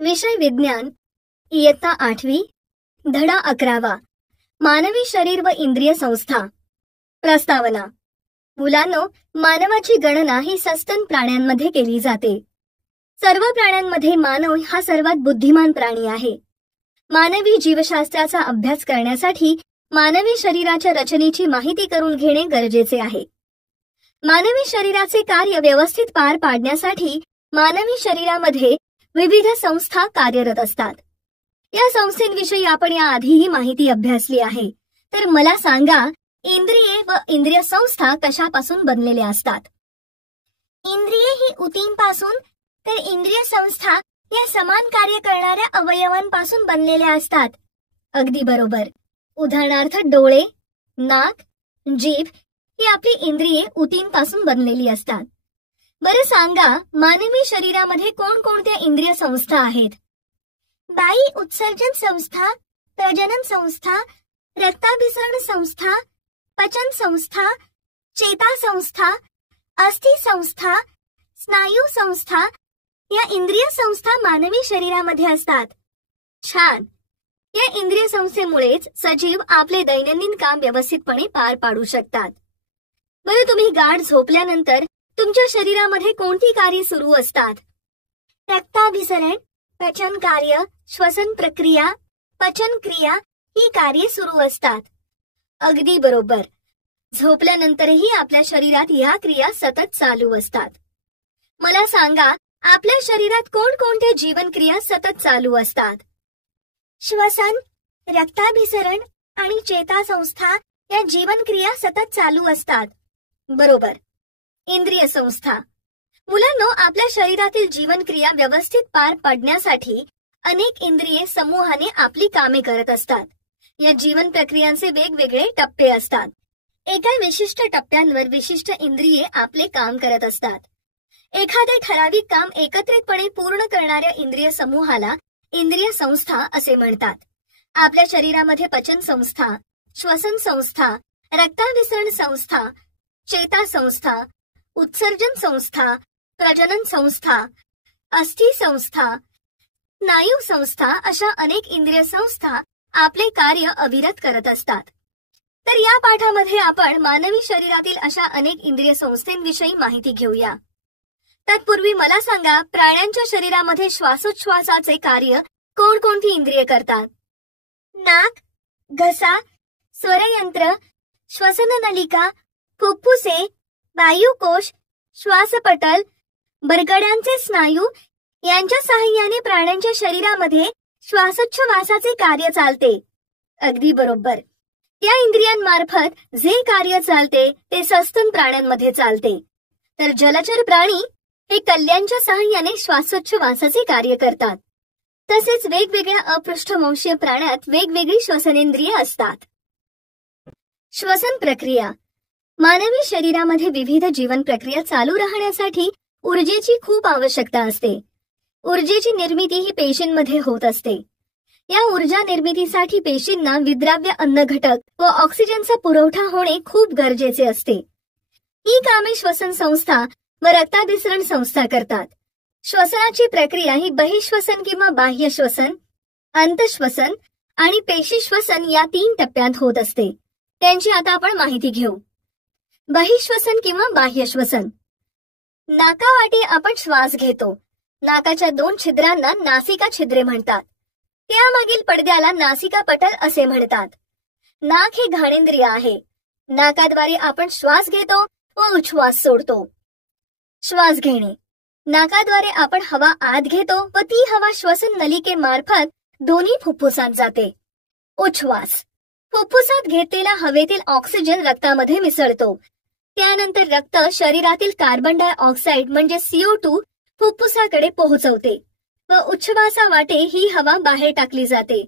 विषय विज्ञान, इयत्ता 8वी, धडा 11वा, मानवी शरीर व इंद्रिय संस्था. प्रस्तावना. मुलांनो, मानवाची गणना ही सस्तन प्राण्यांमध्ये केली जाते. सर्व प्राण्यांमध्ये मानव हा सर्वात बुद्धिमान प्राणी आहे. मानवी जीवशास्त्राचा अभ्यास करण्यासाठी मानवी शरीराच्या रचनेची माहिती करून घेणे गरजेचे आहे. मानवी शरीराचे कार्य व्यवस्थित पार पाडण्यासाठी मानवी शरीरामध्ये विविध संस्था कार्यरत असतात. या संस्थांविषयी आपण या आधीही माहिती अभ्यासली आहे. तर मला सांगा, इंद्रिये व इंद्रिय संस्था कशापासून बनलेल्या असतात? इंद्रिये ही ऊतींपासून तर इंद्रिय संस्था या समान कार्य करणाऱ्या अवयवांपासून बनलेल्या असतात. अगदी बरोबर. उदाहरणार्थ डोळे, नाक, जीभ ही आपली इंद्रिये ऊतींपासून बनलेली असतात. बरं सांगा, मानवी शरीरामध्ये कोणकोणत्या इंद्रिय संस्था आहेत? बाह्य उत्सर्जन संस्था, प्रजनन संस्था, रक्ताभिसरण संस्था, पचन संस्था, चेता संस्था, अस्थि संस्था, स्नायू संस्था या इंद्रिय संस्था मानवी शरीरामध्ये असतात. छान. या इंद्रिय संस्थेमुळेच सजीव आपले दैनंदिन काम व्यवस्थितपणे पार पाडू शकतात. बरं, तुम्ही गाढ झोपल्यानंतर तुमच्या शरीरामध्ये कोणती कार्य सुरू असतात? रक्ताभिसरण, पचन कार्य, श्वसन प्रक्रिया, पचन क्रिया ही कार्ये सुरू असतात. अगदी बरोबर. झोपल्यानंतरही आपल्या शरीरात या क्रिया सतत चालू असतात. मला सांगा, आपल्या शरीरात कोणकोणत्या जीवनक्रिया सतत चालू असतात? श्वसन, रक्ताभिसरण आणि चेता संस्था या जीवनक्रिया सतत चालू असतात. बरोबर. इंद्रिय संस्था. मुलांनो, आपल्या शरीरातील जीवनक्रिया व्यवस्थित पार पाडण्यासाठी अनेक इंद्रिये समूहाने आपली कामे करत असतात. या जीवन प्रक्रियांचे वेगवेगळे टप्पे असतात. एका विशिष्ट टप्प्यांवर विशिष्ट इंद्रिये आपले काम करत असतात. एखादे ठराविक काम एकत्रितपणे पूर्ण करणाऱ्या इंद्रिय समूहाला इंद्रिय संस्था असे म्हणतात. आपल्या शरीरामध्ये पचन संस्था, श्वसन संस्था, रक्ताभिसरण संस्था, चेता संस्था, उत्सर्जन संस्था, प्रजनन संस्था, अस्थि संस्था, स्नायू संस्था अशा अनेक इंद्रिय संस्था आपले कार्य अविरत करत असतात. तर या पाठामध्ये आपण मानवी शरीरातील अशा अनेक इंद्रिय संस्थांविषयी माहिती घेऊया. तत्पूर्वी मला सांगा, प्राण्यांच्या शरीरामध्ये श्वासोच्छवासाचे कार्य कोणकोणती इंद्रिये करतात? नाक, घसा, स्वरयंत्र, श्वसननलिका, फुफ्फुसे, वायुकोश, श्वासपटल, बरगड्यांचे स्नायू यांच्या साहाय्याने प्राण्यांच्या शरीरामध्ये श्वासोच्छवासाचे कार्य चालते. अगदी बरोबर. या इंद्रियांमार्फत जे कार्य चालते ते सस्तन प्राण्यांमध्ये चालते. तर जलचर प्राणी हे कल्ल्यांच्या साहाय्याने श्वासोच्छवासाचे कार्य करतात. तसेच वेगवेगळ्या अपृष्ठवंशीय प्राण्यात वेगवेगळी श्वसनेंद्रिये असतात. श्वसन प्रक्रिया. मानवी शरीरामध्ये विविध जीवन प्रक्रिया चालू राहण्यासाठी ऊर्जेची खूप आवश्यकता असते. ऊर्जेची निर्मिती ही पेशींमध्ये होत असते. या ऊर्जा निर्मितीसाठी पेशींना विद्राव्य अन्न घटक व ऑक्सिजनचा पुरवठा होणे खूप गरजेचे असते. ही कामे श्वसन संस्था व रक्ताभिसरण संस्था करतात. श्वसनाची प्रक्रिया ही बहिश्वसन किंवा बाह्य श्वसन, अंतश्वसन आणि पेशी श्वसन या 3 टप्प्यात होत असते. त्यांची आता आपण माहिती घेऊ. बहिश्वसन किंवा बाह्य श्वसन. नाकावाटे आपण श्वास घेतो. नाकाच्या 2 छिद्रांना नासिका छिद्रे म्हणतात. त्यामागील पडद्याला नासिका पटल असे म्हणतात. नाक हे घाणेंद्रिय आहे. नाकाद्वारे आपण श्वास घेतो व उच्छ्वास सोडतो. श्वास घेणे. नाकाद्वारे आपण हवा आत घेतो व ती हवा श्वसन नलिकेमार्फत दोन्ही फुफ्फुसात जाते. उच्छ्वास. फुफ्फुसात घेतलेला हवेतील ऑक्सिजन रक्तामध्ये मिसळतो. त्यानंतर रक्त शरीरातील कार्बन डायऑक्साईड म्हणजे CO2 फुफ्फुसाकडे पोहोचवते व उच्छ्वासावाटे ही हवा बाहेर टाकली जाते.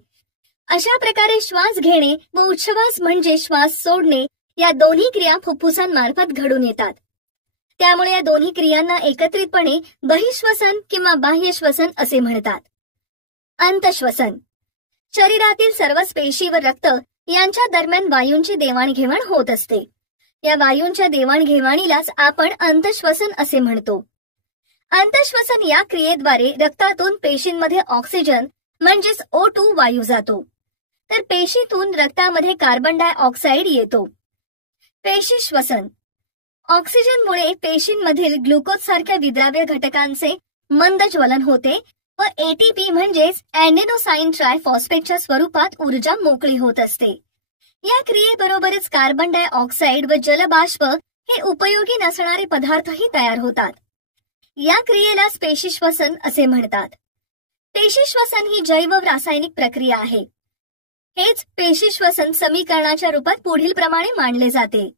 अशा प्रकारे श्वास घेणे व उच्छ्वास म्हणजे श्वास सोडणे या दोन्ही क्रिया फुफ्फुसांमार्फत घडून येतात. त्यामुळे या दोन्ही क्रियांना एकत्रितपणे बहिश्वसन किंवा बाह्य श्वसन असे म्हणतात. अंतश्वसन. शरीरातील सर्वच पेशी व रक्त यांच्या दरम्यान वायूंची देवाणघेवाण होत असते. या वायूंच्या देवाणघेवाणीलाच आपण अंतश्वसन असे म्हणतो. अंतःश्वसन या क्रियेद्वारे रक्तातून पेशींमध्ये ऑक्सिजन म्हणजेच O2 वायू जातो, तर पेशीतून रक्तामध्ये कार्बन डायऑक्साईड येतो. पेशी श्वसन. ऑक्सिजनमुळे पेशींमधील ग्लुकोज सारख्या विद्राव्य घटकांचे मंद ज्वलन होते व ATP म्हणजेच अॅडेनोसाइन ट्रायफॉस्फेटच्या स्वरूपात ऊर्जा मोकळी होत असते. या क्रियेबरोबरच कार्बन डायऑक्साईड व जलबाष्प हे उपयोगी नसणारे पदार्थही तयार होतात. या क्रियेला पेशी श्वसन असे म्हणतात. पेशी श्वसन ही जैव रासायनिक प्रक्रिया आहे. हेच पेशी श्वसन समीकरणाच्या रूपात पुढील प्रमाणे मांडले जाते.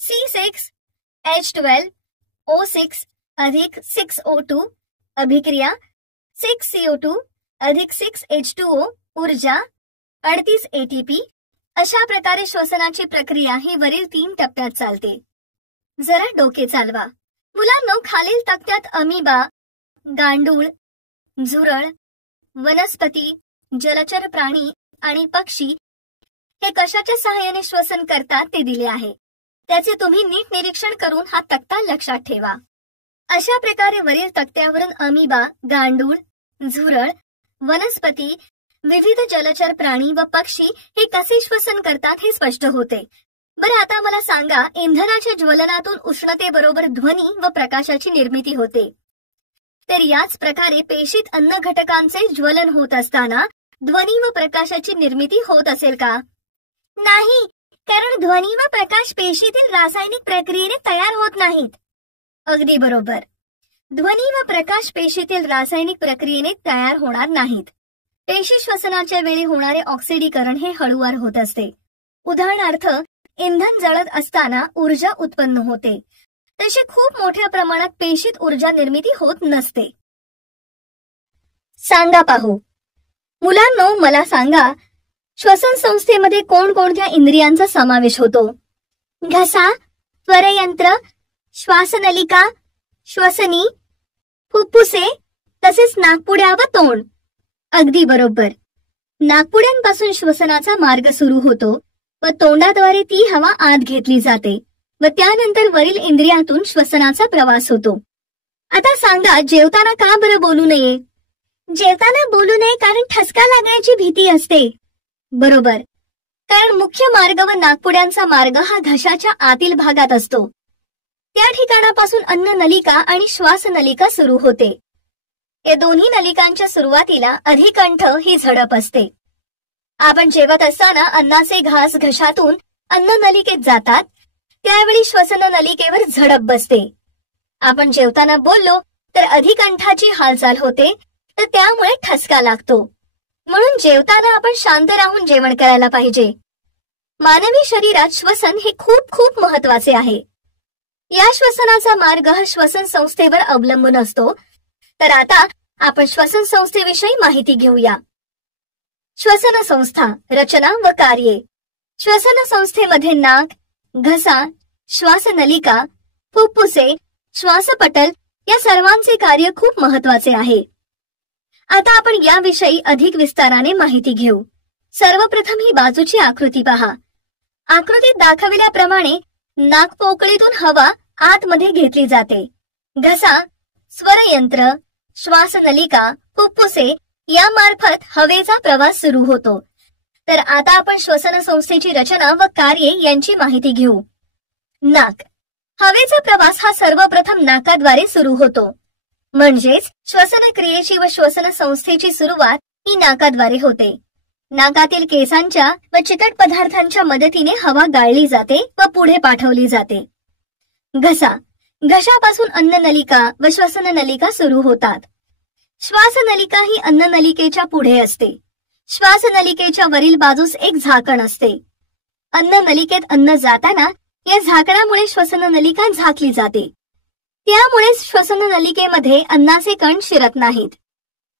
C6H12O6 अधिक 6O2 अभिक्रिया 6CO2 अधिक 6H2O ऊर्जा 38 ATP. अशा प्रकारे श्वसनाची प्रक्रिया ही वरील 3 टप्प्यात चालते. जरा डोके चालवा. मुलांनो, खालील तक्त्यात अमिबा, गांडूळ, झुरळ, वनस्पती, जलचर प्राणी आणि पक्षी हे कशाच्या सहाय्याने श्वसन करतात ते दिले आहे. त्याचे तुम्ही नीट निरीक्षण करून हा तक्ता लक्षात ठेवा. अशा प्रकारे वरील तक्त्यावरून अमिबा, गांडूळ, झुरळ, वनस्पती, विविध जलचर प्राणी व पक्षी हे कसे श्वसन करतात हे स्पष्ट होते. बरं, आता मला सांगा, इंधनाच्या ज्वलनातून उष्णतेबरोबर ध्वनी व प्रकाशाची निर्मिती होते. तर याच प्रकारे पेशीत अन्न घटकांचे ज्वलन होत असताना ध्वनी व प्रकाशाची निर्मिती होत असेल का? नाही, कारण ध्वनी व प्रकाश पेशीतील रासायनिक प्रक्रियेने तयार होत नाहीत. अगदी बरोबर. ध्वनी व प्रकाश पेशीतील रासायनिक प्रक्रियेने तयार होणार नाहीत. पेशी श्वसनाच्या वेळी होणारे ऑक्सिडीकरण हे हळूवार होत असते. उदाहरणार्थ, इंधन जळत असताना ऊर्जा उत्पन्न होते, तशी खूप मोठ्या प्रमाणात पेशीत ऊर्जा निर्मिती होत नसते. सांगा पाहू. मुलांनो, मला सांगा, श्वसन संस्थेमध्ये कोणकोणत्या इंद्रियांचा समावेश होतो? घसा, स्वरयंत्र, श्वासनलिका, श्वसनी, फुफ्फुसे तसेच नाकपुड्या व तोंड. अगदी बरोबर. नाकपुड्यांपासून श्वसनाचा मार्ग सुरू होतो व तोंडाद्वारे ती हवा आत घेतली जाते व त्यानंतर वरील इंद्रियातून श्वसनाचा प्रवास होतो. आता सांगा, जेवताना का बरं बोलू नये? जेवताना बोलू नये कारण ठसका लागण्याची भीती असते. बरोबर, कारण मुख्य मार्ग व नाकपुड्यांचा मार्ग हा घशाच्या आतील भागात असतो. त्या ठिकाणापासून अन्न नलिका आणि श्वास नलिका सुरू होते. या दोन्ही नलिकांच्या सुरुवातीला अधिकंठ ही झडप असते. आपण जेवत असताना अन्नाचे घास घशातून अन्न नलिकेत जातात, त्यावेळी श्वसन नलिकेवर झडप बसते. आपण जेवताना बोललो तर अधिकंठाची हालचाल होते, तर त्यामुळे ठसका लागतो. म्हणून जेवताना आपण शांत राहून जेवण करायला पाहिजे. मानवी शरीरात श्वसन हे खूप खूप महत्वाचे आहे. या श्वसनाचा मार्ग हा श्वसन संस्थेवर अवलंबून असतो. तर आता आपण श्वसन संस्थेविषयी माहिती घेऊया. श्वसन संस्था, रचना व कार्ये. श्वसन संस्थेमध्ये नाक, घसा, श्वासनलिका, फुफ्फुसे, श्वासपटल या सर्वांचे कार्य खूप महत्वाचे आहे. आता आपण याविषयी अधिक विस्ताराने माहिती घेऊ. सर्वप्रथम ही बाजूची आकृती पहा. आकृतीत दाखविल्याप्रमाणे नाकपोकळीतून हवा आतमध्ये घेतली जाते. घसा, स्वरयंत्र, श्वासनलिका, फुफ्फुसे यामार्फत हवेचा प्रवास सुरू होतो. तर आता आपण श्वसन संस्थेची रचना व कार्ये यांची माहिती घेऊ. नाक. हवेचा प्रवास हा सर्वप्रथम नाकाद्वारे सुरू होतो. म्हणजेच श्वसन क्रियेची व श्वसन संस्थेची सुरुवात ही नाकाद्वारे होते. नाकातील केसांच्या व चिकट पदार्थांच्या मदतीने हवा गाळली जाते व पुढे पाठवली जाते. घसा. घशापासून अन्ननलिका व श्वसननलिका सुरू होतात. श्वासनलिका ही अन्ननलिकेच्या पुढे असते. श्वासनलिकेच्या वरील बाजूस एक झाकण असते. अन्ननलिकेत अन्न जाताना या झाकणामुळे श्वसननलिका झाकली जाते. त्यामुळे श्वसननलिकेमध्ये अन्नाचे कण शिरत नाहीत.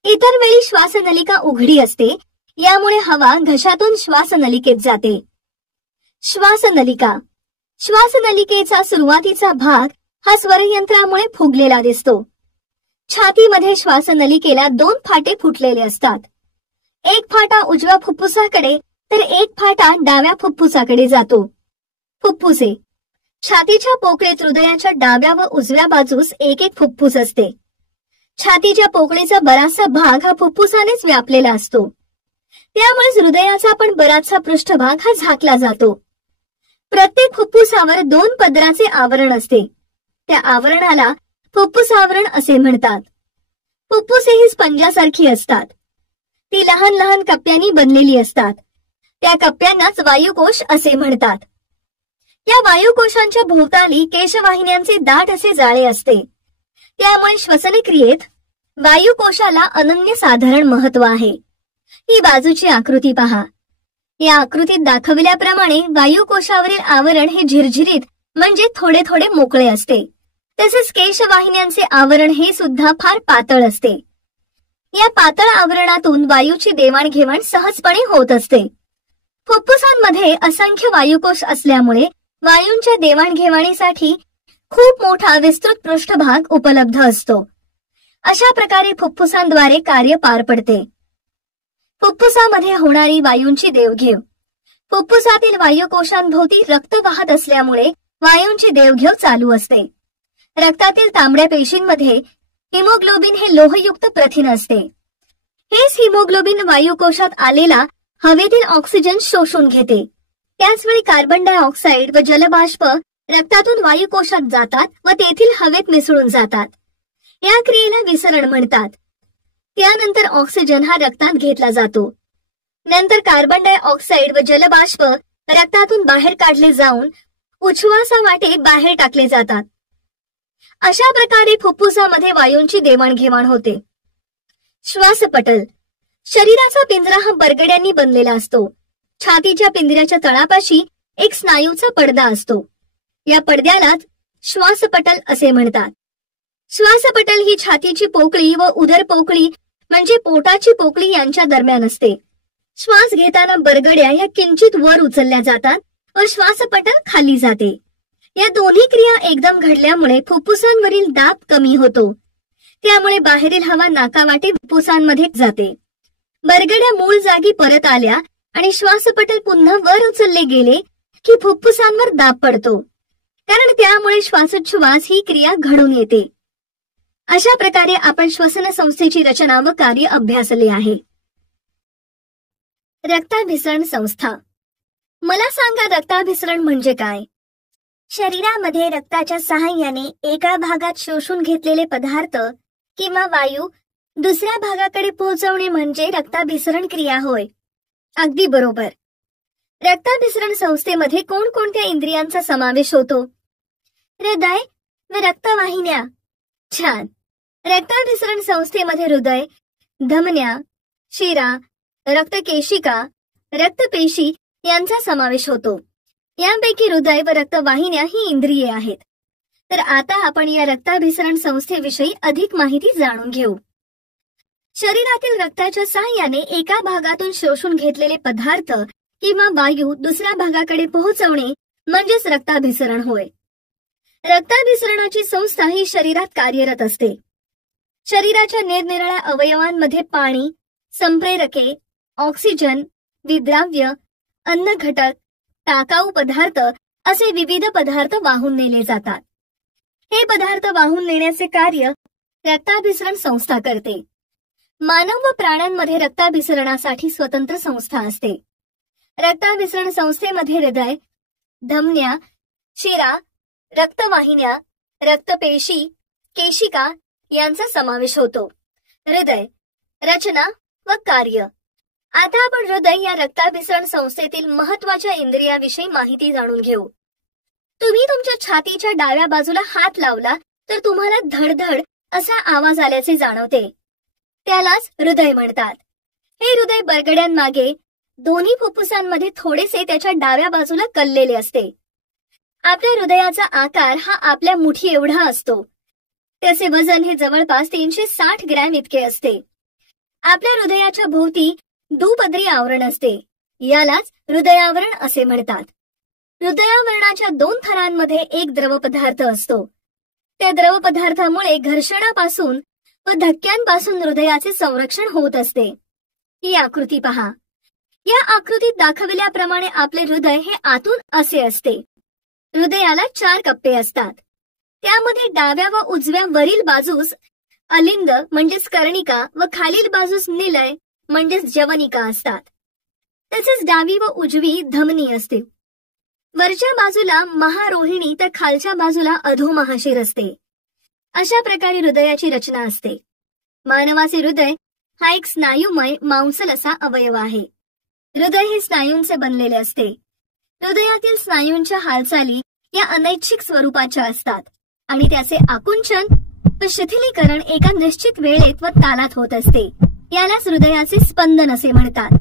इतर वेळी श्वासनलिका उघडी असते, यामुळे हवा घशातून श्वासनलिकेत जाते. श्वासनलिका. श्वासनलिकेचा सुरुवातीचा भाग हा स्वरयंत्रामुळे फुगलेला दिसतो. छातीमध्ये श्वासनलिकेला 2 फाटे फुटलेले असतात. एक फाटा उजव्या फुफ्फुसाकडे तर एक फाटा डाव्या फुफ्फुसाकडे जातो. फुफ्फुसे. छातीच्या पोकळीत हृदयाच्या डाव्या व उजव्या बाजूस एक एक फुफ्फुस असते. छातीच्या पोकळीचा बराचसा भाग हा फुफ्फुसानेच व्यापलेला असतो. त्यामुळे हृदयाचा पण बराचसा पृष्ठभाग हा झाकला जातो. प्रत्येक फुफ्फुसावर 2 पदराचे आवरण असते. त्या आवरणाला फुफ्फुस आवरण असे म्हणतात. फुफ्फुसे ही स्पंजासारखी असतात. ती लहान लहान कप्प्यांनी बनलेली असतात. त्या कप्प्यांनाच वायुकोश असे म्हणतात. या वायुकोशांच्या भोवताली केशवाहिन्यांचे दाट असे जाळे असते. त्यामुळे श्वसनक्रियेत वायुकोशाला अनन्यसाधारण महत्व आहे. ही बाजूची आकृती पहा. या आकृतीत दाखवल्याप्रमाणे वायुकोशावरील आवरण हे झिरझिरीत म्हणजे थोडे थोडे मोकळे असते. तसेच केशवाहिन्यांचे आवरण हे सुद्धा फार पातळ असते. या पातळ आवरणातून वायूची देवाणघेवाण सहजपणे होत असते. फुफ्फुसांमध्ये असंख्य वायुकोश असल्यामुळे वायूंच्या देवाणघेवाणीसाठी खूप मोठा विस्तृत पृष्ठभाग उपलब्ध असतो. अशा प्रकारे फुफ्फुसांद्वारे कार्य पार पडते. फुफ्फुसामध्ये होणारी वायूंची देवघेव. फुफ्फुसातील वायुकोशांभोवती रक्त वाहत असल्यामुळे वायूंची देवघेव चालू असते. रक्तातील तांबड्या पेशींमध्ये हिमोग्लोबिन हे लोहयुक्त प्रथिन असते. हेच हिमोग्लोबिन वायुकोशात आलेला हवेतील ऑक्सिजन शोषून घेते. त्याचवेळी कार्बन डायऑक्साईड व जलबाष्प रक्तातून वायुकोशात जातात व तेथील हवेत मिसळून जातात. या क्रियेला विसरण म्हणतात. त्यानंतर ऑक्सिजन हा रक्तात घेतला जातो. नंतर कार्बन डायऑक्साईड व जलबाष्प रक्तातून बाहेर काढले जाऊन उच्छ्वासावाटे बाहेर टाकले जातात. अशा प्रकारे फुफ्फुसामध्ये वायूंची देवाणघेवाण होते. श्वासपटल. शरीराचा पिंजरा हा बरगड्यांनी बनलेला असतो. छातीच्या पिंजऱ्याच्या तळापाशी एक स्नायूचा पडदा असतो. या पडद्यालाच श्वासपटल असे म्हणतात. श्वासपटल ही छातीची पोकळी व उदर पोकळी म्हणजे पोटाची पोकळी यांच्या दरम्यान असते. श्वास घेताना बरगड्या ह्या किंचित वर उचलल्या जातात व श्वासपटल खाली जाते. या दोन्ही क्रिया एकदम घडल्यामुळे फुफ्फुसांवरील दाब कमी होतो. त्यामुळे बाहेरील हवा नाकावाटे फुफ्फुसांमध्ये जाते. बरगड्या मूळ जागी परत आल्या आणि श्वासपटल पुन्हा वर उचलले गेले की फुफ्फुसांवर दाब पडतो, कारण त्यामुळे श्वासोच्छ्वास ही क्रिया घडून येते. अशा प्रकारे आपण श्वसन संस्थेची रचना व कार्य अभ्यासले आहे. रक्ताभिसरण संस्था. मला सांगा, रक्ताभिसरण म्हणजे काय? शरीरामध्ये रक्ताच्या सहाय्याने एका भागात शोषून घेतलेले पदार्थ किंवा वायू दुसऱ्या भागाकडे पोहोचवणे म्हणजे रक्ताभिसरण क्रिया होय. अगदी बरोबर. रक्ताभिसरण संस्थेमध्ये कोणकोणत्या इंद्रियांचा समावेश होतो? हृदय व रक्तवाहिन्या. छान. रक्ताभिसरण संस्थेमध्ये हृदय, धमन्या, शिरा, रक्तकेशिका, रक्तपेशी यांचा समावेश होतो. यांपैकी हृदय व रक्तवाहिन्या ही इंद्रिये आहेत. तर आता आपण या रक्ताभिसरण संस्थेविषयी अधिक माहिती जाणून घेऊ. शरीरातील रक्ताच्या सहाय्याने एका भागातून शोषून घेतलेले पदार्थ किंवा वायू दुसऱ्या भागाकडे पोहोचवणे म्हणजेच रक्ताभिसरण होय. रक्ताभिसरणाची संस्था ही शरीरात कार्यरत असते. शरीराच्या निरनिराळ्या अवयवांमध्ये पाणी, संप्रेरके, ऑक्सिजन, विद्राव्य, अन्न घटक, टाकाऊ पदार्थ असे विविध पदार्थ वाहून नेले जातात. हे पदार्थ वाहून नेण्याचे कार्य रक्ताभिसरण संस्था करते. मानव व प्राण्यांमध्ये रक्ताभिसरणासाठी स्वतंत्र संस्था असते. रक्ताभिसरण संस्थेमध्ये हृदय, धमन्या, शिरा, रक्तवाहिन्या, रक्तपेशी, केशिका यांचा समावेश होतो. हृदय, रचना व कार्य. आता आपण हृदय या रक्ताभिसरण संस्थेतील महत्वाच्या इंद्रियाविषयी माहिती जाणून घेऊ. तुम्ही तुमच्या छातीच्या डाव्या बाजूला हात लावला तर तुम्हाला धडधड असा आवाज आल्याचे जाणवते. त्यालाच हृदय म्हणतात. हे हृदय बरगड्यांमागे दोन्ही फुफ्फुसांमध्ये थोडेसे त्याच्या डाव्या बाजूला कललेले असते. आपल्या हृदयाचा आकार हा आपल्या मुठी एवढा असतो. त्याचे वजन हे जवळपास 360 ग्रॅम इतके असते. आपल्या हृदयाच्या भोवती दुपदरी आवरण असते. यालाच हृदयावरण असे म्हणतात. हृदयावरणाच्या 2 थरांमध्ये एक द्रव पदार्थ असतो. त्या द्रव पदार्थामुळे घर्षणापासून व धक्क्यांपासून हृदयाचे संरक्षण होत असते. ही आकृती पहा. या आकृतीत दाखविल्याप्रमाणे आपले हृदय हे आतून असे असते. हृदयाला 4 कप्पे असतात. त्यामध्ये डाव्या व उजव्या वरील बाजूस अलिंद म्हणजेच कर्णिका व खालील बाजूस निलय म्हणजेच जवनिका असतात. तसेच डावी व उजवी धमनी असते. वरच्या बाजूला महारोहिणी तर खालच्या बाजूला अधोमहाशीर असते. अशा प्रकारे हृदयाची रचना असते. मानवाचे हृदय हा एक स्नायुमय मांसल असा अवयव आहे. हृदय हे स्नायूंचे बनलेले असते. हृदयातील स्नायूंच्या हालचाली या अनैच्छिक स्वरूपाच्या असतात आणि त्याचे आकुंचन व शिथिलीकरण एका निश्चित वेळेत व तालात होत असते. यालाच हृदयाचे स्पंदन असे म्हणतात.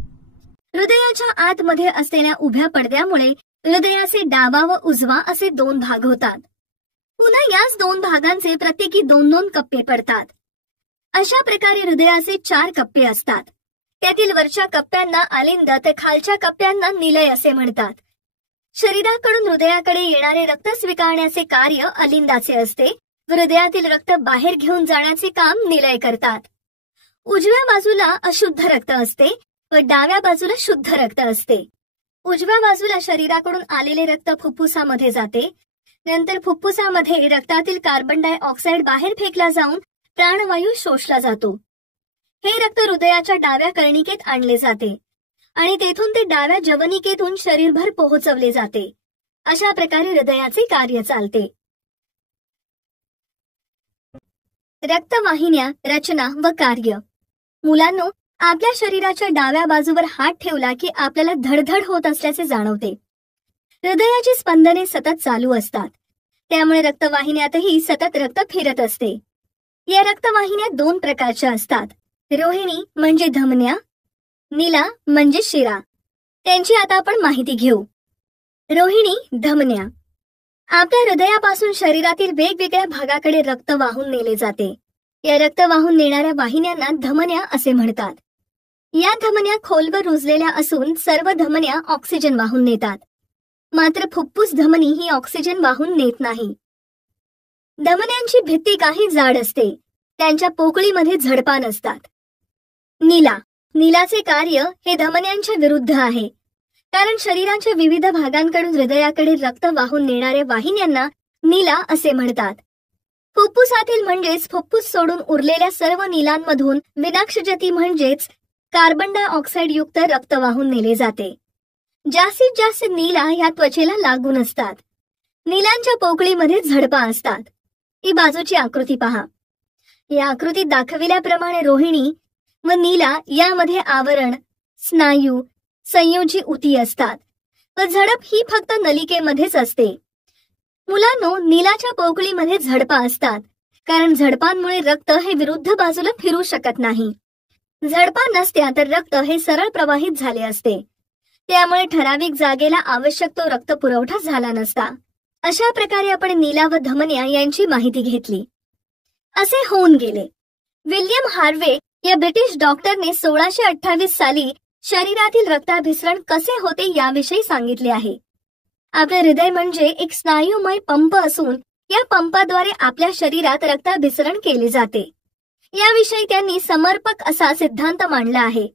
हृदयाच्या आतमध्ये असलेल्या उभ्या पडद्यामुळे हृदयाचे डावा व उजवा असे 2 भाग होतात. पुन्हा याच 2 भागांचे प्रत्येकी 2-2 कप्पे पडतात. अशा प्रकारे हृदयाचे 4 कप्पे असतात. त्यातील वरच्या कप्प्यांना अलिंद तर खालच्या कप्प्यांना निलय असे म्हणतात. शरीराकडून हृदयाकडे येणारे रक्त स्वीकारण्याचे कार्य अलिंदाचे असते व हृदयातील रक्त बाहेर घेऊन जाण्याचे काम निलय करतात. उजव्या बाजूला अशुद्ध रक्त असते व डाव्या बाजूला शुद्ध रक्त असते. उजव्या बाजूला शरीराकडून आलेले रक्त फुफ्फुसामध्ये जाते. नंतर फुफ्फुसामध्ये रक्तातील कार्बन डायऑक्साईड बाहेर फेकला जाऊन प्राणवायू शोषला जातो. हे रक्त हृदयाच्या डाव्या कर्णिकेत आणले जाते आणि तेथून ते डाव्या जवनिकेतून शरीरभर पोहोचवले जाते. अशा प्रकारे हृदयाचे कार्य चालते. रक्तवाहिन्या, रचना व कार्य. मुलांनो, आपल्या शरीराच्या डाव्या बाजूवर हात ठेवला की आपल्याला धडधड होत असल्याचे जाणवते. हृदयाची स्पंदने सतत चालू असतात. त्यामुळे रक्तवाहिन्यातही सतत रक्त फिरत असते. या रक्तवाहिन्या 2 प्रकारच्या असतात. रोहिणी म्हणजे धमन्या, नीला म्हणजे शिरा. त्यांची आता आपण माहिती घेऊ. रोहिणी, धमन्या. आपल्या हृदयापासून शरीरातील वेगवेगळ्या भागाकडे रक्त वाहून नेले जाते. या रक्त वाहून नेणाऱ्या वाहिन्यांना धमन्या असे म्हणतात. या धमन्या खोलवर रुजलेल्या असून सर्व धमन्या ऑक्सिजन वाहून नेतात. मात्र फुफ्फुस धमनी ही ऑक्सिजन वाहून नेत नाही. धमन्यांची भित्ती काही जाड असते. त्यांच्या पोकळीमध्ये झडपा नसतात. नीला. नीलाचे कार्य हे धमन्यांच्या विरुद्ध आहे. कारण शरीराच्या विविध भागांकडून हृदयाकडे रक्त वाहून नेणाऱ्या वाहिन्यांना नीला असे म्हणतात. फुफ्फुसातील म्हणजेच फुफ्फुस सोडून उरलेल्या सर्व नीलांमधून विनाक्षजती म्हणजेच कार्बन डायऑक्साईड युक्त रक्त वाहून नेले जाते. जास्तीत जास्त नीला या त्वचेला लागून असतात. नीलांच्या पोकळीमध्ये झडपा असतात. ही बाजूची आकृती पहा. या आकृतीत दाखविल्याप्रमाणे रोहिणी व नीला यामध्ये आवरण, स्नायू, संयोजी ऊती असतात व झडप ही फक्त नलिकेमध्येच असते. मुलांनो, नीलाच्या पोकळीमध्ये झडपा असतात कारण झडपांमुळे रक्त हे विरुद्ध बाजूला फिरू शकत नाही. झडपा नसत्या तर रक्त हे सरळ प्रवाहित झाले असते. त्यामुळे ठराविक जागेला आवश्यक तो रक्त पुरवठा झाला नसता. अशा प्रकारे आपण नीला व धमन्या यांची माहिती घेतली. असे होऊन गेले. विल्यम हार्वे या ब्रिटिश डॉक्टरने 1628 साली शरीरातील रक्ताभिसरण कसे होते याविषयी सांगितले आहे. आपले हृदय म्हणजे एक स्नायुमय पंप असून या पंपाद्वारे आपल्या शरीरात रक्ताभिसरण केले जाते. याविषयी त्यांनी समर्पक असा सिद्धांत मांडला आहे.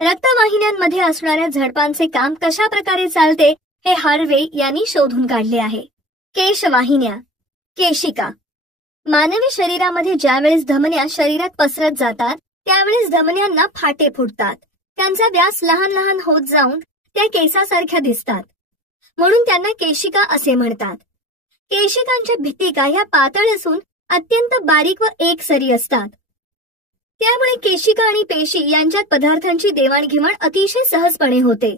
रक्तवाहिन्यांमध्ये असणाऱ्या झडपांचे काम कशा प्रकारे चालते हे हार्वे यांनी शोधून काढले आहे. केशवाहिन्या, केशिका. मानवी शरीरामध्ये ज्यावेळेस धमन्या शरीरात पसरत जातात त्यावेळेस धमन्यांना फाटे फुटतात. त्यांचा व्यास लहान लहान होत जाऊन त्या केसासारख्या दिसतात. म्हणून त्यांना केशिका असे म्हणतात. केशिकांच्या भित्तिका ह्या पातळ असून अत्यंत बारीक व एकसरी असतात. त्यामुळे केशिका आणि पेशी यांच्यात पदार्थांची देवाणघेवाण अतिशय सहजपणे होते.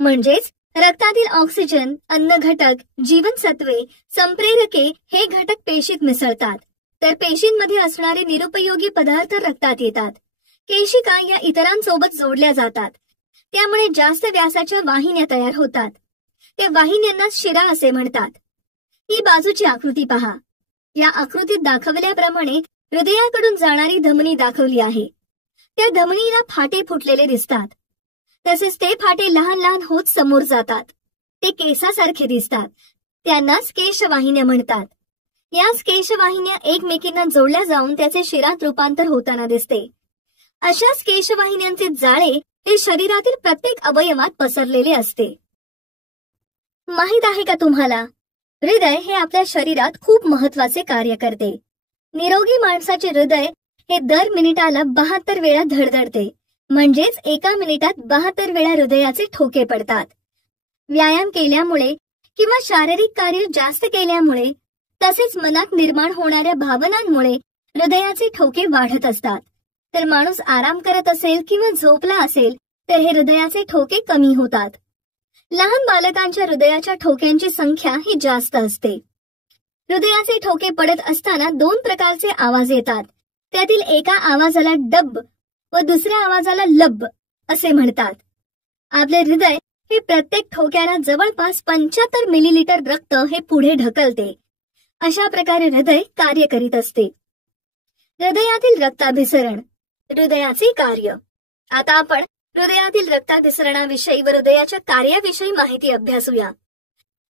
म्हणजेच रक्तातील ऑक्सिजन, अन्न घटक, जीवनसत्वे, संप्रेरके हे घटक पेशीत मिसळतात तर पेशींमध्ये असणारे निरुपयोगी पदार्थ रक्तात येतात. केशिका या इतरांसोबत जोडल्या जातात. त्यामुळे जास्त व्यासाच्या वाहिन्या तयार होतात. त्या वाहिन्यांना शिरा असे म्हणतात. ही बाजूची आकृती पहा. या आकृतीत दाखवल्याप्रमाणे हृदयाकडून जाणारी धमनी दाखवली आहे. त्या धमनीला फाटे फुटलेले दिसतात. तसेच ते फाटे लहान लहान होत समोर जातात. ते केसासारखे दिसतात. त्यांनाच केशवाहिन्या म्हणतात. याच केशवाहिन्या एकमेकींना जोडल्या जाऊन त्याचे शिरात रूपांतर होताना दिसते. अशाच केशवाहिन्यांचे जाळे हे शरीरातील प्रत्येक अवयवात पसरलेले असते. माहित आहे का तुम्हाला हृदय हे आपल्या शरीरात खूप महत्वाचे कार्य करते. निरोगी माणसाचे हृदय हे दर मिनिटाला 72 वेळा धडधडते, म्हणजेच एका मिनिटात 72 वेळा हृदयाचे ठोके पडतात. व्यायाम केल्यामुळे किंवा शारीरिक कार्य जास्त केल्यामुळे तसेच मनात निर्माण होणाऱ्या भावनांमुळे हृदयाचे ठोके वाढत असतात. तर माणूस आराम करत असेल किंवा झोपला असेल तर हे हृदयाचे ठोके कमी होतात. लहान बालकांच्या हृदयाच्या ठोक्यांची संख्या ही जास्त असते. हृदयाचे ठोके पडत असताना 2 प्रकारचे आवाज येतात. त्यातील एका आवाजाला डब व दुसऱ्या आवाजाला लब असे म्हणतात. आपले हृदय हे प्रत्येक ठोक्याला जवळपास 75 मिलीलिटर रक्त हे पुढे ढकलते. अशा प्रकारे हृदय कार्य करीत असते. हृदयातील रक्ताभिसरण, हृदयाचे कार्य. आता आपण हृदयातील रक्ताभिसरणाविषयी व हृदयाच्या कार्याविषयी माहिती अभ्यासूया.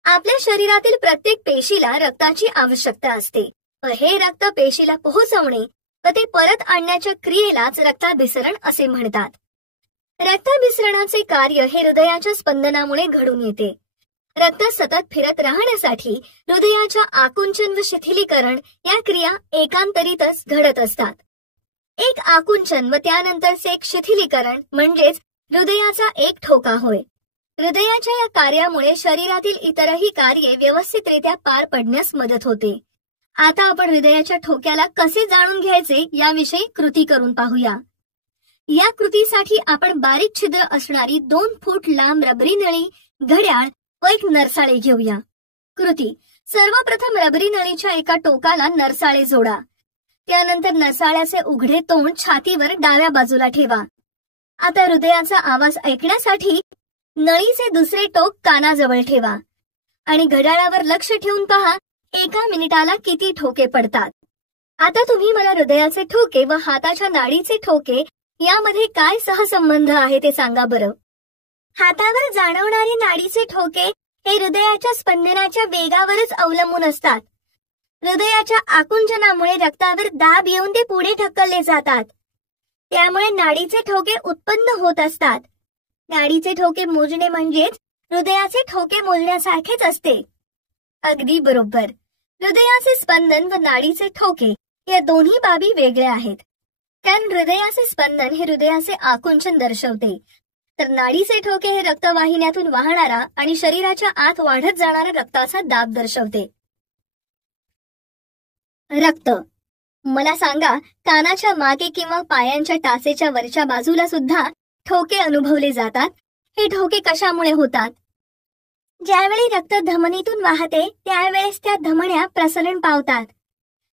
आपल्या शरीरातील प्रत्येक पेशीला रक्ताची आवश्यकता असते व हे रक्त पेशीला पोहोचवणे व ते परत आणण्याच्या क्रियेलाच रक्ताभिसरण असे म्हणतात. रक्ताभिसरणाचे कार्य हे हृदयाच्या स्पंदनामुळे घडून येते. रक्त सतत फिरत राहण्यासाठी हृदयाच्या आकुंचन व शिथिलीकरण या क्रिया एकांतरितच घडत असतात. एक आकुंचन व त्यानंतरचे एक शिथिलीकरण म्हणजेच हृदयाचा एक ठोका होय. हृदयाच्या या कार्यामुळे शरीरातील इतरही कार्ये व्यवस्थितरित्या पार पडण्यास मदत होते. आता आपण हृदयाच्या ठोक्याला कसे जाणून घ्यायचे याविषयी कृती करून पाहूया. या कृतीसाठी आपण बारीक छिद्र असणारी 2 फूट लांब रबरी नळी, घड्याळ व एक नरसाळे घेऊया. कृती: सर्वप्रथम रबरी नळीच्या एका टोकाला नरसाळे जोडा. त्यानंतर नरसाळ्याचे उघडे तोंड छातीवर डाव्या बाजूला ठेवा. आता हृदयाचा आवाज ऐकण्यासाठी नळीचे दुसरे टोक कानाजवळ ठेवा आणि घड्याळावर लक्ष ठेवून पहा एका मिनिटाला किती ठोके पडतात. आता तुम्ही मला हृदयाचे ठोके व हाताच्या नाडीचे ठोके यामध्ये काय सहसंबंध आहे ते सांगा बरं. हातावर जाणवणारे नाडीचे ठोके हे हृदयाच्या स्पंदनाच्या वेगावरच अवलंबून असतात. हृदयाच्या आकुंचनामुळे रक्तावर दाब येऊन ते पुढे ढकलले जातात. त्यामुळे नाडीचे ठोके उत्पन्न होत असतात. नाडीचे ठोके मोजणे म्हणजेच हृदयाचे ठोके मोजण्यासारखेच असते. अगदी बरोबर. हृदयाचे स्पंदन व नाडीचे ठोके या दोन्ही बाबी वेगळ्या आहेत. कारण हृदयाचे स्पंदन हे हृदयाचे आकुंचन दर्शवते, तर नाडीचे ठोके हे रक्तवाहिन्यातून वाहणारा आणि शरीराच्या आत वाढत जाणारा रक्ताचा दाब दर्शवते. रक्त. मला सांगा, कानाच्या मागे किंवा पायांच्या टाचेच्या वरच्या बाजूला सुद्धा ठोके अनुभवले जातात. हे ठोके कशामुळे होतात? ज्यावेळी रक्त धमनीतून वाहते त्यावेळेस त्या धमन्या प्रसरण पावतात.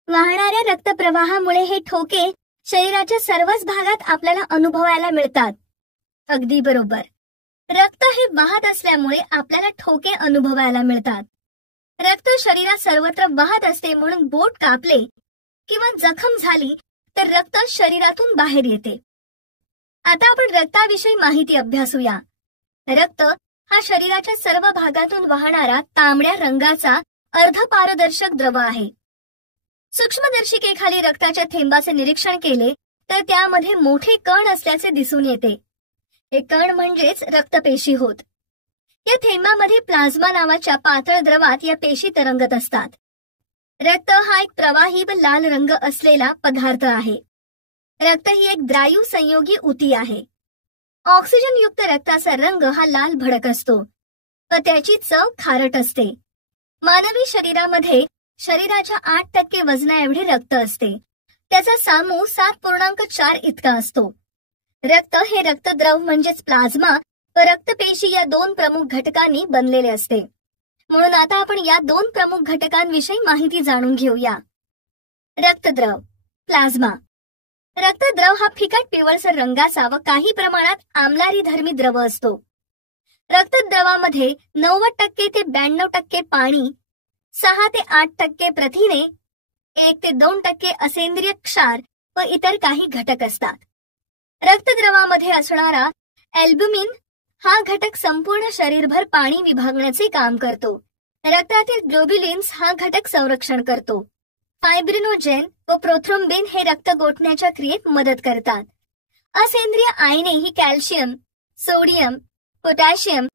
वाहणाऱ्या रक्तप्रवाहामुळे हे ठोके शरीराच्या सर्वच भागात आपल्याला अनुभवायला मिळतात. अगदी बरोबर. रक्त हे वाहत असल्यामुळे आपल्याला ठोके अनुभवायला मिळतात. रक्त शरीरात सर्वत्र वाहत असते म्हणून बोट कापले किंवा जखम झाली तर रक्त शरीरातून बाहेर येते. आता आपण रक्ताविषयी माहिती अभ्यासूया. रक्त हा शरीराच्या सर्व भागातून वाहणारा तांबड्या रंगाचा अर्धपारदर्शक द्रव आहे. सूक्ष्मदर्शिकेखाली रक्ताच्या थेंबाचे निरीक्षण केले तर त्यामध्ये मोठे कण असल्याचे दिसून येते. हे कण म्हणजेच रक्तपेशी होत. या थेंबामध्ये प्लाझ्मा नावाच्या पातळ द्रवात या पेशी तरंगत असतात. रक्त हा एक प्रवाही व लाल रंग असलेला पदार्थ आहे. रक्त ही एक द्रायू संयोगी उती आहे. ऑक्सिजनयुक्त रक्ताचा रंग हा लाल भडक असतो व त्याची चव खारट असते. मानवी शरीरामध्ये शरीराच्या 8% वजनाएवढे रक्त असते. त्याचा सामू 7.4 इतका असतो. रक्त हे रक्तद्रव म्हणजेच प्लाझ्मा व रक्तपेशी या 2 प्रमुख घटकांनी बनलेले असते. म्हणून आता आपण या 2 प्रमुख घटकांविषयी माहिती जाणून घेऊया. रक्तद्रव, प्लाझ्मा. रक्तद्रव हा फिकट पिवळसर रंगाचा व काही प्रमाणात आम्लारीधर्मी द्रव असतो. रक्तद्रवामध्ये 90% ते 92% पाणी, 6 ते 8% प्रथिने, 1 ते 2% असेंद्रिय क्षार व इतर काही घटक असतात. रक्तद्रवामध्ये असणारा अल्ब्युमिन हा घटक संपूर्ण शरीरभर पाणी विभागण्याचे काम करतो. रक्तातील ग्लोब्युलिन्स हा घटक संरक्षण करतो. फायब्रिनोजेन व प्रोथ्रोम्बिन हे रक्त गोठण्याच्या क्रियेत मदत करतात. असेंद्रिय आयने ही कॅल्शियम, सोडियम, पोटॅशियम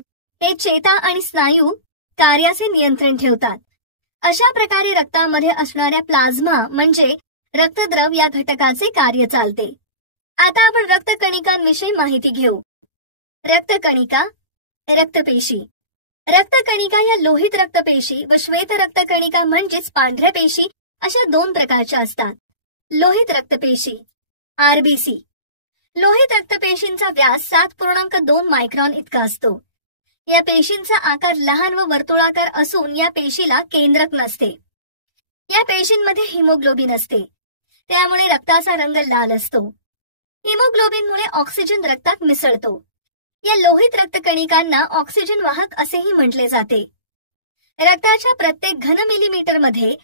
हे चेता आणि स्नायू कार्याचे नियंत्रण ठेवतात. अशा प्रकारे रक्तामध्ये असणाऱ्या प्लाझ्मा म्हणजे रक्तद्रव या घटकाचे कार्य चालते. आता आपण रक्तकणिकांविषयी माहिती घेऊ. रक्तकणिका, रक्तपेशी. रक्तकणिका या लोहित रक्तपेशी व श्वेत रक्तकणिका म्हणजेच पांढऱ्या पेशी अशा दोन प्रकारच्या असतात. लोहित रक्तपेशी आरबीसी. लोहित रक्तपेशींचा व्यास 7.2 मायक्रॉन इतका असतो. या पेशींचा आकार लहान व वर्तुळाकार असून या पेशीला केंद्रक नसते. या पेशींमध्ये हिमोग्लोबिन असते, त्यामुळे रक्ताचा रंग लाल असतो. हिमोग्लोबिनमुळे ऑक्सिजन रक्तात मिसळतो. या लोहित रक्तकणिकांना ऑक्सिजन वाहक असेही म्हटले जाते. रक्ताच्या प्रत्येक घन मिलीमीटर मध्ये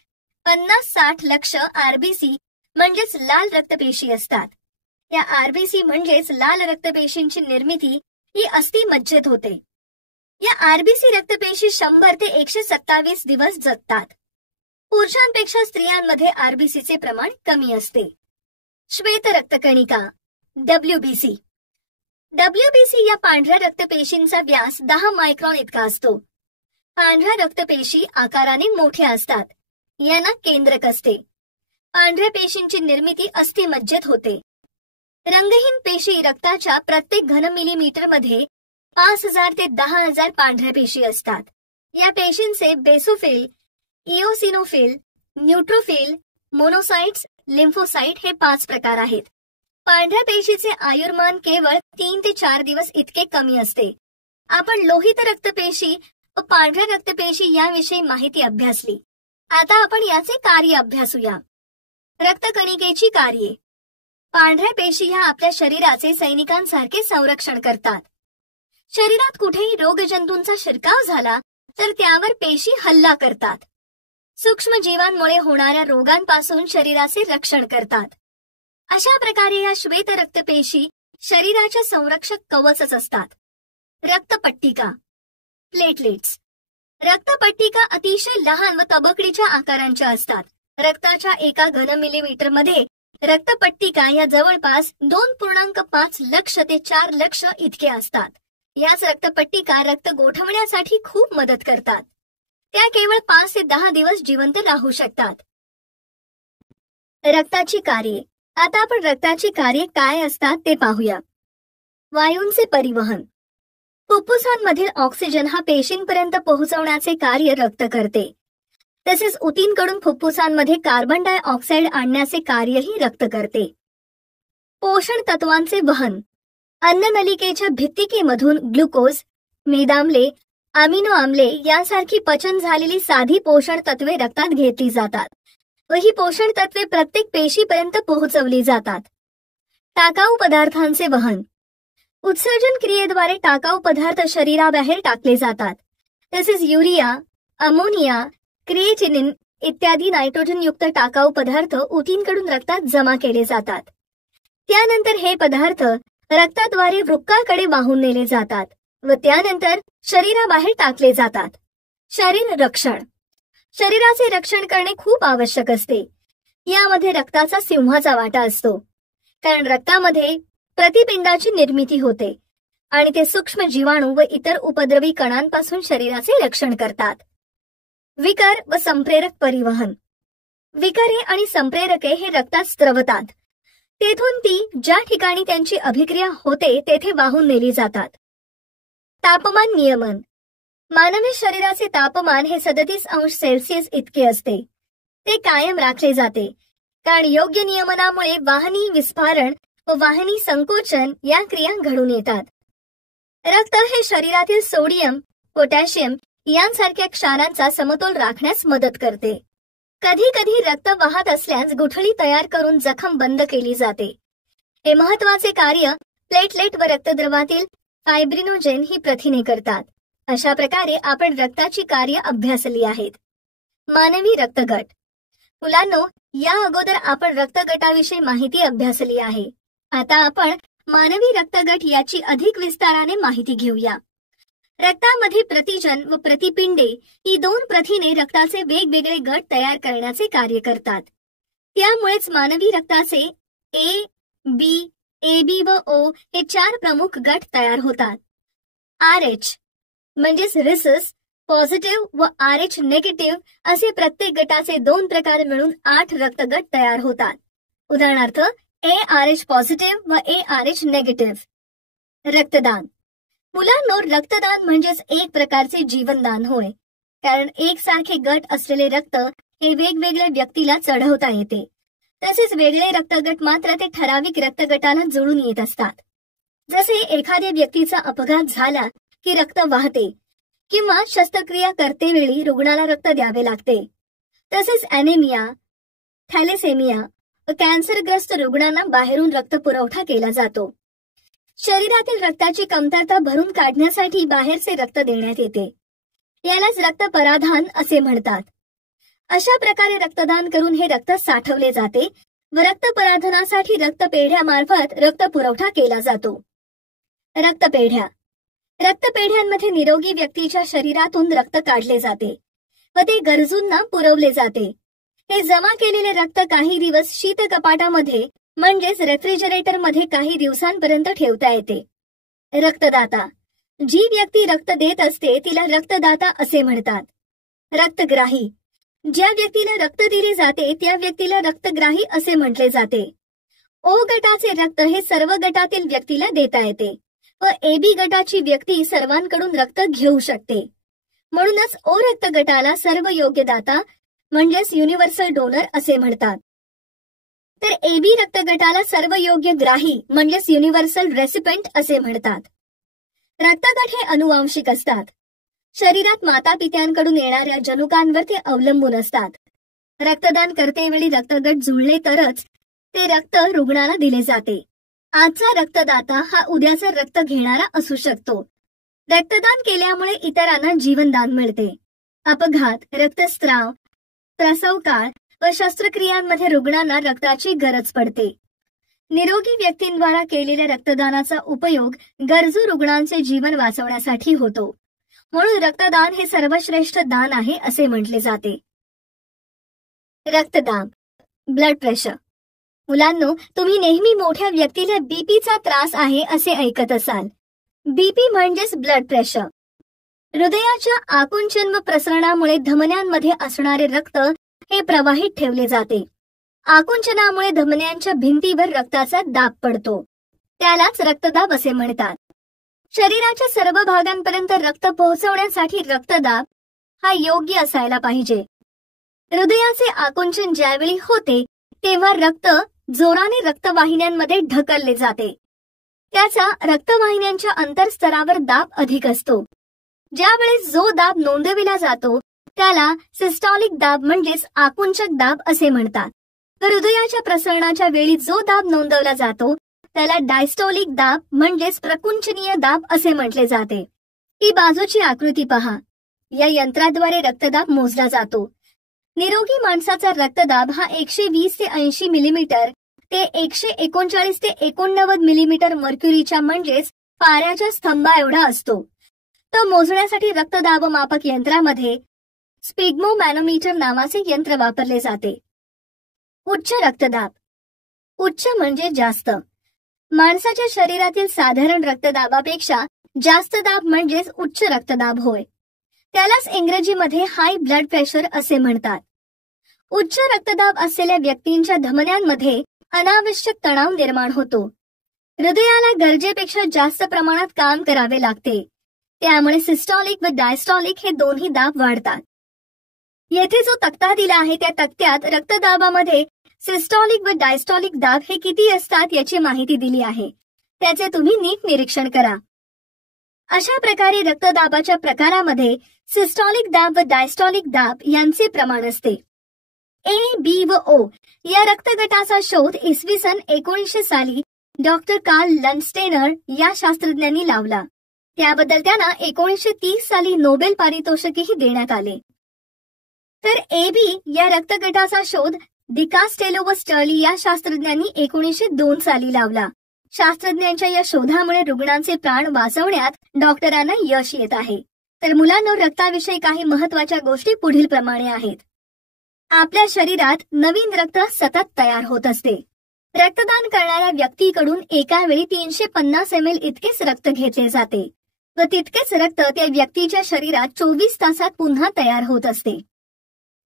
50-60 लक्ष आरबीसी म्हणजेच लाल रक्तपेशी असतात. या आरबीसी म्हणजेच लाल रक्तपेशींची निर्मिती ही अस्थिमज्जेत होते. या आरबीसी रक्तपेशी 100 ते 127 दिवस जगतात. पुरुषांपेक्षा स्त्रियांमध्ये आरबीसीचे प्रमाण कमी असते. श्वेत रक्तकणिका डब्ल्यूबीसी. डब्ल्यूबीसी या पांढऱ्या रक्तपेशींचा व्यास 10 मायक्रॉन इतका असतो. पांढऱ्या रक्तपेशी आकाराने मोठ्या असतात. यांना केंद्रक असते. पांढऱ्या पेशींची निर्मिती अस्थिमज्जेत होते. रंगहीन पेशी रक्ताच्या प्रत्येक घन मिलीमीटर मध्ये 5000 ते 10,000 पांढऱ्या पेशी असतात. या पेशींचे basophil, eosinophil, neutrophil, monocytes, lymphocyte हे 5 प्रकार आहेत. पांढऱ्या पेशीचे आयुर्मान केवळ 3 ते 4 दिवस इतके कमी असते. आपण लोहित रक्तपेशी व पांढऱ्या रक्तपेशी याविषयी माहिती अभ्यासली. आता आपण याचे कार्य अभ्यासूया. रक्तकणिकेची कार्ये. पांढऱ्या पेशी ह्या आपल्या शरीराचे सैनिकांसारखे संरक्षण करतात. शरीरात कुठेही रोगजंतूंचा शिरकाव झाला तर त्यावर पेशी हल्ला करतात. सूक्ष्म जीवांमुळे होणाऱ्या रोगांपासून शरीराचे रक्षण करतात. अशा प्रकारे या श्वेत रक्तपेशी शरीराच्या संरक्षक कवचच असतात. रक्तपट्टिका प्लेटलेट्स. रक्तपट्टिका अतिशय लहान व तबकडीच्या आकारांच्या असतात. रक्ताच्या एका घन मिलीमीटर मध्ये रक्तपट्टिका या जवळपास 2.5 लक्ष ते 4 लक्ष इतके असतात. याच रक्तपट्टिका रक्त गोठवण्यासाठी खूप मदत करतात. त्या केवळ 5 ते 10 दिवस जिवंत राहू शकतात. रक्ताची कार्ये. आता आपण रक्ताची कार्ये काय असतात ते पाहूया. वायूंचे परिवहन. फुफ्फुसांमधील ऑक्सिजन हा पेशींपर्यंत पोहोचवण्याचे कार्य रक्त करते. तसेच ऊतींकडून फुफ्फुसांमध्ये कार्बन डाय ऑक्साईड आणण्याचे कार्यही रक्त करते. पोषण तत्वांचे वहन. अन्ननलिकेच्या भित्तिकेमधून ग्लुकोज, मेदाम्ले, अमिनो आम्ले यासारखी पचन झालेली साधी पोषण तत्वे रक्तात घेतली जातात व ही पोषण तत्वे प्रत्येक पेशीपर्यंत पोहोचवली जातात. टाकाऊ पदार्थांचे वहन. उत्सर्जन क्रियेद्वारे टाकाऊ पदार्थ शरीराबाहेर टाकले जातात. तसेच युरिया, अमोनिया, क्रिएटिनिन इत्यादी नायट्रोजनयुक्त टाकाऊ पदार्थ ऊतींकडून रक्तात जमा केले जातात. त्यानंतर हे पदार्थ रक्ताद्वारे वृक्काकडे वाहून नेले जातात व त्यानंतर शरीराबाहेर टाकले जातात. शरीर रक्षण. शरीराचे रक्षण करणे खूप आवश्यक असते. यामध्ये रक्ताचा सिंहाचा वाटा असतो, कारण रक्तामध्ये प्रतिपिंडाची निर्मिती होते आणि ते सूक्ष्म जीवाणू व इतर उपद्रवी कणांपासून शरीराचे रक्षण करतात. विकर व संप्रेरक परिवहन. विकरे आणि संप्रेरके हे रक्तात स्त्रवतात. तेथून ती ज्या ठिकाणी त्यांची अभिक्रिया होते तेथे वाहून नेली जातात. तापमान नियमन. मानवी शरीराचे तापमान हे 37 अंश सेल्सिअस इतके असते. ते कायम राखले जाते, कारण योग्य नियमनामुळे वाहिनी विस्फारण व वाहिनी संकोचन या क्रिया घडून येतात. रक्त हे शरीरातील सोडियम, पोटॅशियम यांसारख्या क्षारांचा समतोल राखण्यास मदत करते. कधी कधी रक्त वाहत असल्यास गुठळी तयार करून जखम बंद केली जाते. हे महत्वाचे कार्य प्लेटलेट व रक्तद्रवातील फायब्रिनोजेन ही प्रथिने करतात. अशा प्रकारे आपण रक्ताची कार्य अभ्यासली आहेत. मानवी रक्तगट. मुलांनो, या अगोदर आपण रक्तगटाविषयी माहिती अभ्यासली आहे. आता आपण मानवी रक्तगट याची अधिक विस्ताराने माहिती घेऊया. रक्तामध्ये प्रतिजन व प्रतिपिंडे ही 2 प्रथिने रक्ताचे वेगवेगळे गट तयार करण्याचे कार्य करतात. त्यामुळेच मानवी रक्ताचे ए, बी, AB व O हे 4 प्रमुख गट तयार होतात. RH म्हणजेच रिसस पॉझिटिव्ह व RH निगेटिव्ह असे प्रत्येक गटाचे 2 प्रकार मिळून 8 रक्तगट तयार होतात. उदाहरणार्थ ARH पॉझिटिव्ह व ARH निगेटिव्ह. रक्तदान. मुलांनो, रक्तदान म्हणजेच एक प्रकारचे जीवनदान होय. कारण एकसारखे गट असलेले रक्त हे वेगवेगळ्या व्यक्तीला चढवता येते. तसेच वेगळे रक्तगट मात्र ते ठराविक रक्तगटाला जुळून येत असतात. जसे एखाद्या व्यक्तीचा अपघात झाला की रक्त वाहते किंवा शस्त्रक्रिया करतेवेळी रुग्णाला रक्त द्यावे लागते. तसेच ॲनेमिया, थॅलेसेमिया व कॅन्सरग्रस्त रुग्णांना बाहेरून रक्त पुरवठा केला जातो. शरीरातील रक्ताची कमतरता भरून काढण्यासाठी बाहेरचे रक्त देण्यात येते. यालाच रक्त पराधान असे म्हणतात. अशा प्रकारे रक्तदान करून हे रक्त साठवले जाते व रक्त पराधनासाठी रक्तपेढ्यामार्फत रक्त पुरवठा केला जातो. रक्तपेढ्या. रक्तपेढ्यांमध्ये निरोगी व्यक्तीच्या शरीरातून रक्त काढले जाते व ते गरजूंना पुरवले जाते. हे जमा केलेले रक्त काही दिवस शीत कपाटामध्ये म्हणजेच रेफ्रिजरेटरमध्ये काही दिवसांपर्यंत ठेवता येते. रक्तदाता. जी व्यक्ती रक्त देत असते तिला रक्तदाता असे म्हणतात. रक्तग्राही. ज्या व्यक्तीला रक्त दिले जाते त्या व्यक्तीला रक्तग्राही असे म्हटले जाते. ओ गटाचे रक्त हे सर्व गटातील व्यक्तीला देता येते व AB गटाची व्यक्ती सर्वांकडून रक्त घेऊ शकते. म्हणूनच O रक्त गटाला सर्व योग्य दाता म्हणजेच युनिव्हर्सल डोनर असे म्हणतात. तर AB रक्त गटाला सर्व योग्य ग्राही म्हणजेच युनिव्हर्सल रेसिपेंट असे म्हणतात. रक्तगट हे अनुवांशिक असतात. शरीरात मातापित्यांकडून येणाऱ्या जनुकांवर ते अवलंबून असतात. रक्तदान करतेवेळी रक्तगट जुळले तरच ते रक्त रुग्णाला दिले जाते. आजचा रक्तदाता हा उद्याचा रक्त घेणारा असू शकतो. रक्तदान केल्यामुळे इतरांना जीवनदान मिळते. अपघात, रक्तस्राव, प्रसव काळ व शस्त्रक्रियांमध्ये रुग्णांना रक्ताची गरज पडते. निरोगी व्यक्तींद्वारा केलेल्या रक्तदानाचा उपयोग गरजू रुग्णांचे जीवन वाचवण्यासाठी होतो. म्हणून रक्तदान हे सर्वश्रेष्ठ दान आहे असे म्हटले जाते. रक्तदाब. Blood pressure. मुलांनो, तुम्ही नेहमी मोठ्या व्यक्तीला बीपीचा त्रास आहे असे ऐकत असाल. बीपी म्हणजेच ब्लड प्रेशर. हृदयाच्या आकुंचन व प्रसरणामुळे धमन्यांमध्ये असणारे रक्त हे प्रवाहित ठेवले जाते. आकुंचनामुळे धमन्यांच्या भिंतीवर रक्ताचा दाब पडतो. त्यालाच रक्तदाब असे म्हणतात. शरीराच्या सर्व भागांपर्यंत रक्त पोहोचवण्यासाठी रक्तदाब हा योग्य असायला पाहिजे. हृदयाचे आकुंचन ज्यावेळी होते तेव्हा रक्त जोराने रक्तवाहिन्यांमध्ये ढकलले जाते. त्याचा रक्तवाहिन्यांच्या अंतरस्तरावर दाब अधिक असतो. ज्यावेळेस जो दाब नोंदविला जातो त्याला सिस्टॉलिक दाब म्हणजेच आकुंचक दाब असे म्हणतात. तर हृदयाच्या प्रसरणाच्या वेळी जो दाब नोंदवला जातो त्याला डायस्टोलिक दाब म्हणजेच प्रकुंचनीय दाब असे म्हटले जाते. ही बाजूची आकृती पहा. या यंत्राद्वारे रक्तदाब मोजला जातो. निरोगी माणसाचा रक्तदाब हा 120 ते 80 मिलीमीटर ते 139 ते 89 मिलीमीटर मर्क्युरीच्या म्हणजेच पाऱ्याच्या स्तंभा एवढा असतो. तो मोजण्यासाठी रक्तदाब मापक यंत्रामध्ये स्पिग्मोमॅनोमीटर नावाचे यंत्र वापरले जाते. उच्च रक्तदाब. उच्च म्हणजे जास्त. माणसाच्या शरीरातील साधारण रक्तदाबापेक्षा जास्त दाब म्हणजेच उच्च रक्तदाब होय. त्यालाच इंग्रजीमध्ये हाय ब्लड प्रेशर असे म्हणतात. उच्च रक्तदाब असलेल्या व्यक्तींच्या धमन्यांमध्ये अनावश्यक तणाव निर्माण होतो. हृदयाला गरजेपेक्षा जास्त प्रमाणात काम करावे लागते. त्यामुळे सिस्टॉलिक व डायस्टॉलिक हे दोन्ही दाब वाढतात. येथे जो तक्ता दिला आहे त्या तक्त्यात रक्तदाबामध्ये सिस्टॉलिक व डायस्टॉलिक दाब हे किती असतात याची माहिती दिली आहे. त्याचे तुम्ही नीट निरीक्षण करा. अशा प्रकारे रक्तदाबाच्या प्रकारामध्ये सिस्टॉलिक दाब व डायस्टॉलिक दाब यांचे प्रमाण असते. A, B व O या रक्तगटाचा शोध इसवी सन 1900 साली डॉक्टर कार्ल लंडस्टेनर या शास्त्रज्ञांनी लावला. त्याबद्दल त्यांना 1930 साली नोबेल पारितोषिकही देण्यात आले. तर AB या रक्तगटाचा शोध डिकास्टेलो व स्टर्ली या शास्त्रज्ञांनी 1902 साली लावला. शास्त्रज्ञांच्या या शोधामुळे रुग्णांचे प्राण वाचवण्यात डॉक्टरांना यश येत आहे. तर मुलांनो, रक्ताविषयी काही महत्वाच्या गोष्टी पुढील प्रमाणे आहेत. आपल्या शरीरात नवीन रक्त सतत तयार होत असते. रक्तदान करणाऱ्या व्यक्तीकडून एका वेळी 350 ml इतकेच रक्त घेतले जाते. व तितकेच रक्त त्या व्यक्तीच्या शरीरात 24 तासात पुन्हा तयार होत असते.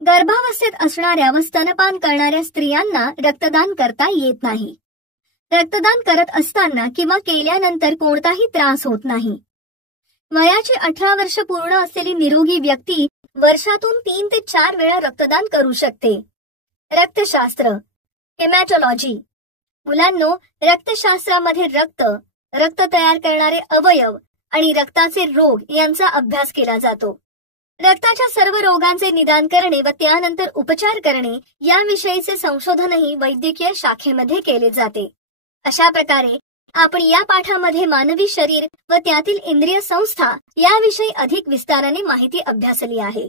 गर्भावस्थेत असणाऱ्या व स्तनपान करणाऱ्या स्त्रियांना रक्तदान करता येत नाही. रक्तदान करत असताना किंवा केल्यानंतर कोणताही त्रास होत नाही. वयाची 18 वर्ष पूर्ण असलेली निरोगी व्यक्ती वर्षातून 3 ते 4 वेळा रक्तदान करू शकते. रक्तशास्त्र, हेमॅटॉलॉजी. मुलांनो, रक्तशास्त्रामध्ये रक्त तयार करणारे अवयव आणि रक्ताचे रोग यांचा अभ्यास केला जातो. रक्ताच्या सर्व रोगांचे निदान करणे व त्यानंतर उपचार करणे याविषयीचे संशोधनही वैद्यकीय शाखेमध्ये केले जाते. अशा प्रकारे आपण या पाठामध्ये मानवी शरीर व त्यातील इंद्रिय संस्था याविषयी अधिक विस्ताराने माहिती अभ्यासली आहे.